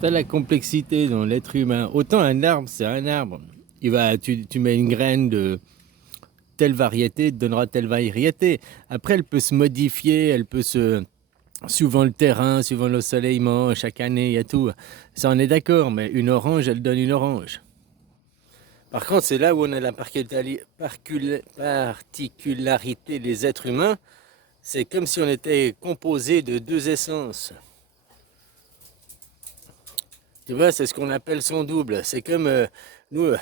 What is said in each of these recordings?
T'as la complexité dans l'être humain. Autant un arbre, c'est un arbre. Tu mets une graine de telle variété, il te donnera telle variété. Après, elle peut se modifier, suivant le terrain, suivant le soleillement, chaque année, il y a tout. Ça, on est d'accord, mais une orange, elle donne une orange. Par contre, c'est là où on a la particularité des êtres humains. C'est comme si on était composé de deux essences. Tu vois, c'est ce qu'on appelle son double. Nous,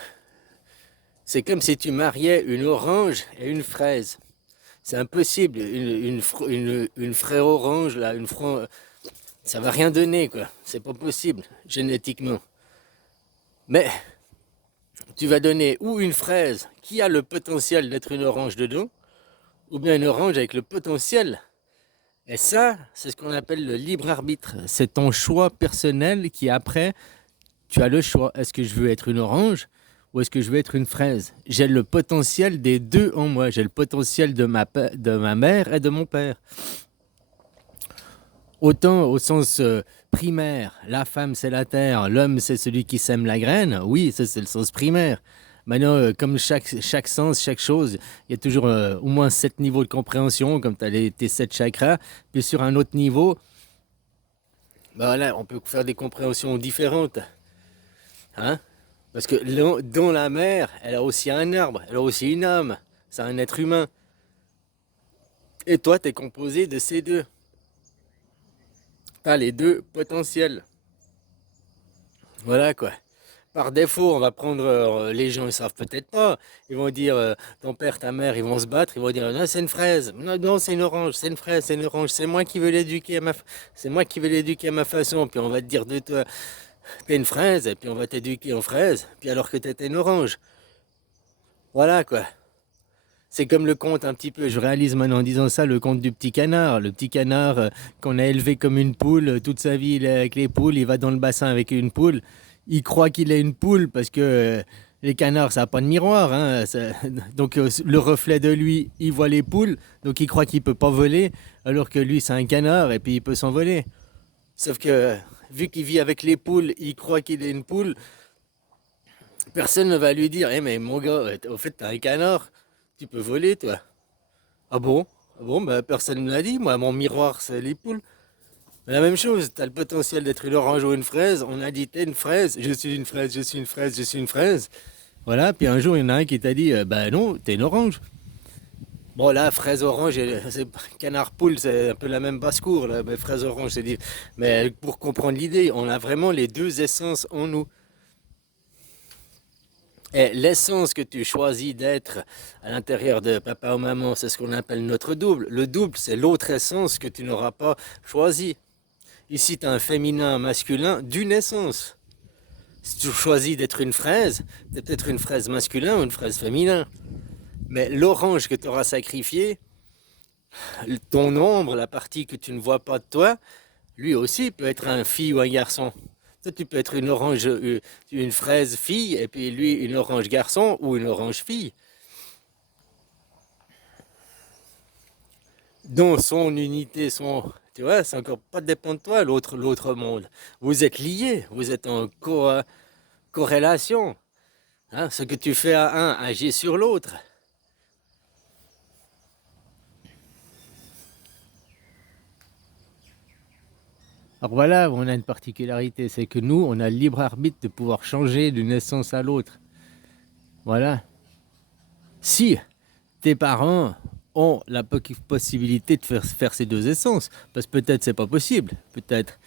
c'est comme si tu mariais une orange et une fraise. C'est impossible. Une fraise orange, là, ça va rien donner, quoi. C'est pas possible, génétiquement. Mais tu vas donner ou une fraise qui a le potentiel d'être une orange dedans, ou bien une orange avec le potentiel. Et ça, c'est ce qu'on appelle le libre arbitre. C'est ton choix personnel qui, après, tu as le choix. Est-ce que je veux être une orange ou est-ce que je veux être une fraise? J'ai le potentiel des deux en moi. J'ai le potentiel de ma mère et de mon père. Autant au sens primaire, la femme c'est la terre, l'homme c'est celui qui sème la graine. Oui, ça c'est le sens primaire. Maintenant, comme chaque sens, chaque chose, il y a toujours au moins 7 niveaux de compréhension, comme tu as tes 7 chakras. Puis sur un autre niveau, ben voilà, on peut faire des compréhensions différentes. Hein? Parce que dans la mer, elle a aussi un arbre, elle a aussi une âme. C'est un être humain. Et toi, tu es composé de ces deux. Tu as les deux potentiels. Voilà quoi. Par défaut, on va prendre, les gens, ils savent peut-être pas. Ils vont dire, ton père, ta mère, ils vont se battre. Ils vont dire, non, c'est une fraise. Non, non, c'est une orange. C'est une fraise, c'est une orange. C'est moi qui veux l'éduquer à ma façon. Puis on va te dire de toi, t'es une fraise. Et puis on va t'éduquer en fraise. Puis alors que t'étais une orange. Voilà quoi. C'est comme le conte un petit peu, je réalise maintenant en disant ça, le conte du petit canard. Le petit canard qu'on a élevé comme une poule, toute sa vie il est avec les poules, il va dans le bassin avec une poule. Il croit qu'il est une poule parce que les canards, ça n'a pas de miroir. Hein, donc le reflet de lui, il voit les poules, donc il croit qu'il peut pas voler, alors que lui c'est un canard et puis il peut s'envoler. Sauf que vu qu'il vit avec les poules, il croit qu'il est une poule, personne ne va lui dire, eh mais mon gars, au fait t'es un canard, tu peux voler toi. Ah bon? Ah bon, bah personne ne me l'a dit. Moi, mon miroir, c'est les poules. La même chose, tu as le potentiel d'être une orange ou une fraise. On a dit, t'es une fraise, je suis une fraise, je suis une fraise, je suis une fraise. Voilà, puis un jour, il y en a un qui t'a dit, bah non, t'es une orange. Bon, là, fraise orange, c'est canard poule, c'est un peu la même basse-cour, là. Mais fraise orange, c'est dit. Mais pour comprendre l'idée, on a vraiment les deux essences en nous. Et l'essence que tu choisis d'être à l'intérieur de papa ou maman, c'est ce qu'on appelle notre double. Le double, c'est l'autre essence que tu n'auras pas choisie. Ici, tu as un féminin, un masculin d'une essence. Si tu choisis d'être une fraise, tu es peut-être une fraise masculin ou une fraise féminin. Mais l'orange que tu auras sacrifié, ton ombre, la partie que tu ne vois pas de toi, lui aussi peut être un fille ou un garçon. Toi, tu peux être une orange, une fraise fille, et puis lui, une orange garçon ou une orange fille. Dans son unité, tu vois, c'est encore pas dépend de toi, l'autre monde. Vous êtes liés, vous êtes en corrélation. Hein, ce que tu fais à un agit sur l'autre. Alors voilà, on a une particularité, c'est que nous, on a le libre arbitre de pouvoir changer d'une essence à l'autre. Voilà. Si tes parents ont la possibilité de faire ces deux essences, parce que peut-être c'est pas possible, peut-être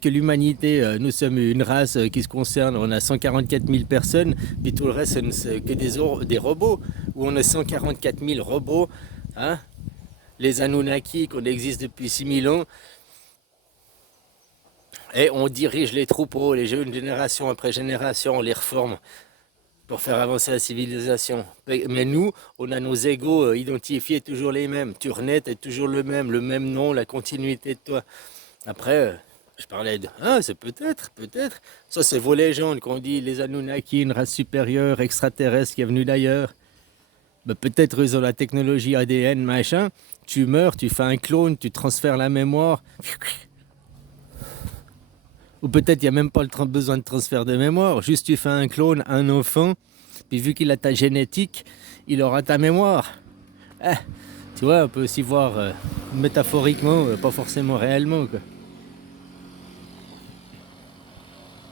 que l'humanité, nous sommes une race qui se concerne, on a 144 000 personnes, puis tout le reste, c'est que des robots, où on a 144 000 robots, hein, les Anunnaki, qu'on existe depuis 6000 ans, et on dirige les troupeaux, les jeunes génération après génération, on les reforme pour faire avancer la civilisation. Mais nous, on a nos égos identifiés toujours les mêmes. Tu renais, t'es toujours le même nom, la continuité de toi. Après, je parlais de... Ah, c'est peut-être. Ça, c'est vos légendes qu'on dit, les Anunnaki, une race supérieure, extraterrestre qui est venue d'ailleurs. Ben, peut-être ils ont la technologie ADN, machin. Tu meurs, tu fais un clone, tu transfères la mémoire. Ou peut-être il n'y a même pas besoin de transfert de mémoire. Juste tu fais un clone, un enfant, puis vu qu'il a ta génétique, il aura ta mémoire. Tu vois, on peut aussi voir métaphoriquement, pas forcément réellement, quoi.